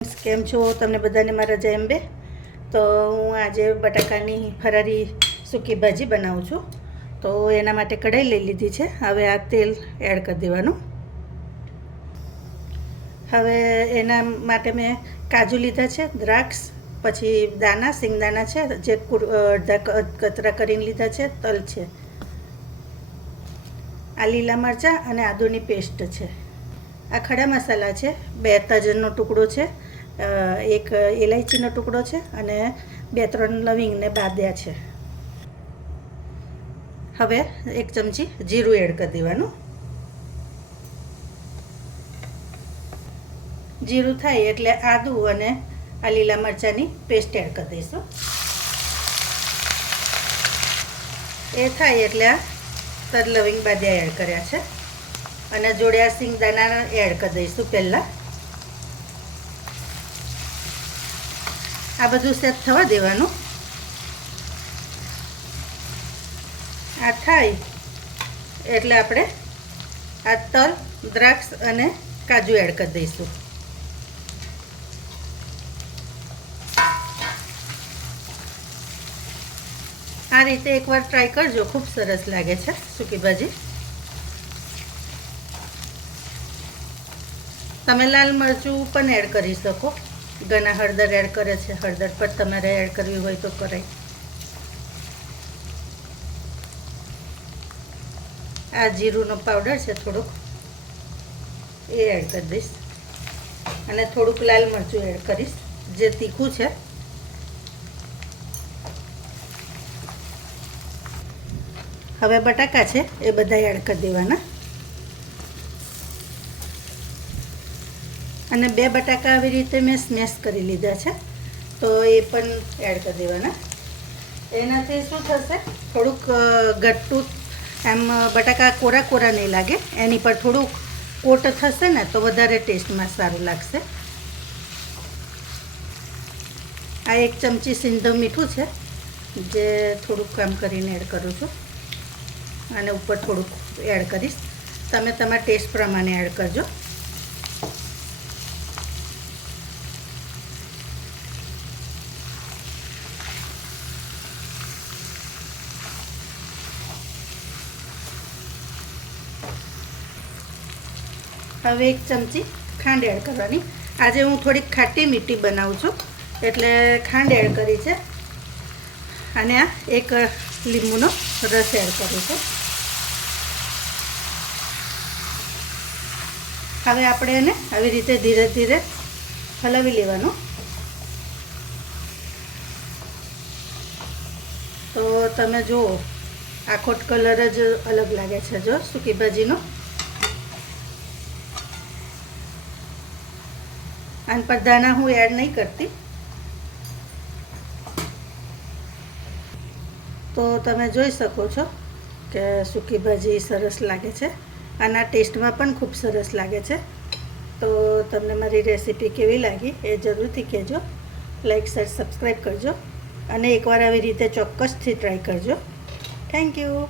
કેમ છો તમને બધાને મારા જય અંબે। તો હું આજે બટાકાની ફરારી સૂકી ભાજી બનાવું છું। તો એના માટે કઢાઈ લઈ લીધી છે। હવે આ તેલ એડ કરી દેવાનું। હવે એના માટે મેં કાજુ લીધા છે, દ્રાક્ષ, પછી દાણા સિંગદાણા છે જે અડધા કતરા કરીને લીધા છે, તલ છે, આ લીલા મરચાં અને આદુની પેસ્ટ છે, આ ખડા મસાલા છે, 2 તજનો ટુકડો છે, એક ઇલાયચીનો ટુકડો છે અને 2-3 લવિંગને બાદ્યા છે। હવે 1 ચમચી જીરું એડ કરી દેવાનું। જીરું થાય એટલે આદુ અને આ લીલા મરચાંની પેસ્ટ એડ કરી દઈશું। એ થાય એટલે આ તજ લવિંગ બાદ્યા એડ કર્યા છે અને જોડે આ સિંગદાણા એડ કરી દઈશું પહેલાં। આ બધું સેટ થવા દેવાનું। આ થાય એટલે આપણે આ તલ, દ્રાક્ષ અને કાજુ એડ કરી દઈશું। આ રીતે એકવાર ટ્રાય કરજો, ખૂબ સરસ લાગે છે સૂકી ભાજી। તમે લાલ મરચું પણ એડ કરી શકો, ઘણા હળદર એડ કરે છે, હળદર પર તમારે એડ કરવી હોય તો કરાય। આ જીરુંનો પાવડર છે થોડુંક, એ એડ કરી દઈશ અને થોડુંક લાલ મરચું એડ કરીશ જે તીખું છે। હવે બટાકા છે એ બધા એડ કરી દેવાના અને 2 બટાકા આવી રીતે મેં સ્મેશ કરી લીધા છે, તો એ પણ એડ કરી દેવાના। એનાથી શું થશે, થોડુંક ઘટ્ટું એમ બટાકા કોરા કોરા નહીં લાગે, એની પર થોડુંક કોટ થશે ને તો વધારે ટેસ્ટમાં સારું લાગશે। આ 1 ચમચી સિંધવ મીઠું છે જે થોડુંક કામ કરીને એડ કરું છું અને ઉપર થોડુંક એડ કરીશ, તમે તમારા ટેસ્ટ પ્રમાણે એડ કરજો। હવે 1 ચમચી ખાંડ એડ કરવાની। આજે હું થોડીક ખાટી મીઠી બનાવું છું એટલે ખાંડ એડ કરી છે અને આ 1 લીંબુનો રસ એડ કરું છું। હવે આપણે એને આવી રીતે ધીરે ધીરે હલાવી લેવાનું। તો તમે જુઓ આખો કલર જ અલગ લાગે છે જો સૂકી ભાજીનો। આન પર દાણા હું એડ નહીં કરતી, તો તમે જોઈ શકો છો કે સૂકી ભાજી સરસ લાગે છે, આના ટેસ્ટમાં પણ ખૂબ સરસ લાગે છે। તો તમને મારી રેસીપી કેવી લાગી એ જરૂરથી કહેજો, લાઈક, શેર, સબસ્ક્રાઈબ કરજો અને એકવાર આવી રીતે ચોક્કસથી ટ્રાય કરજો। Thank you.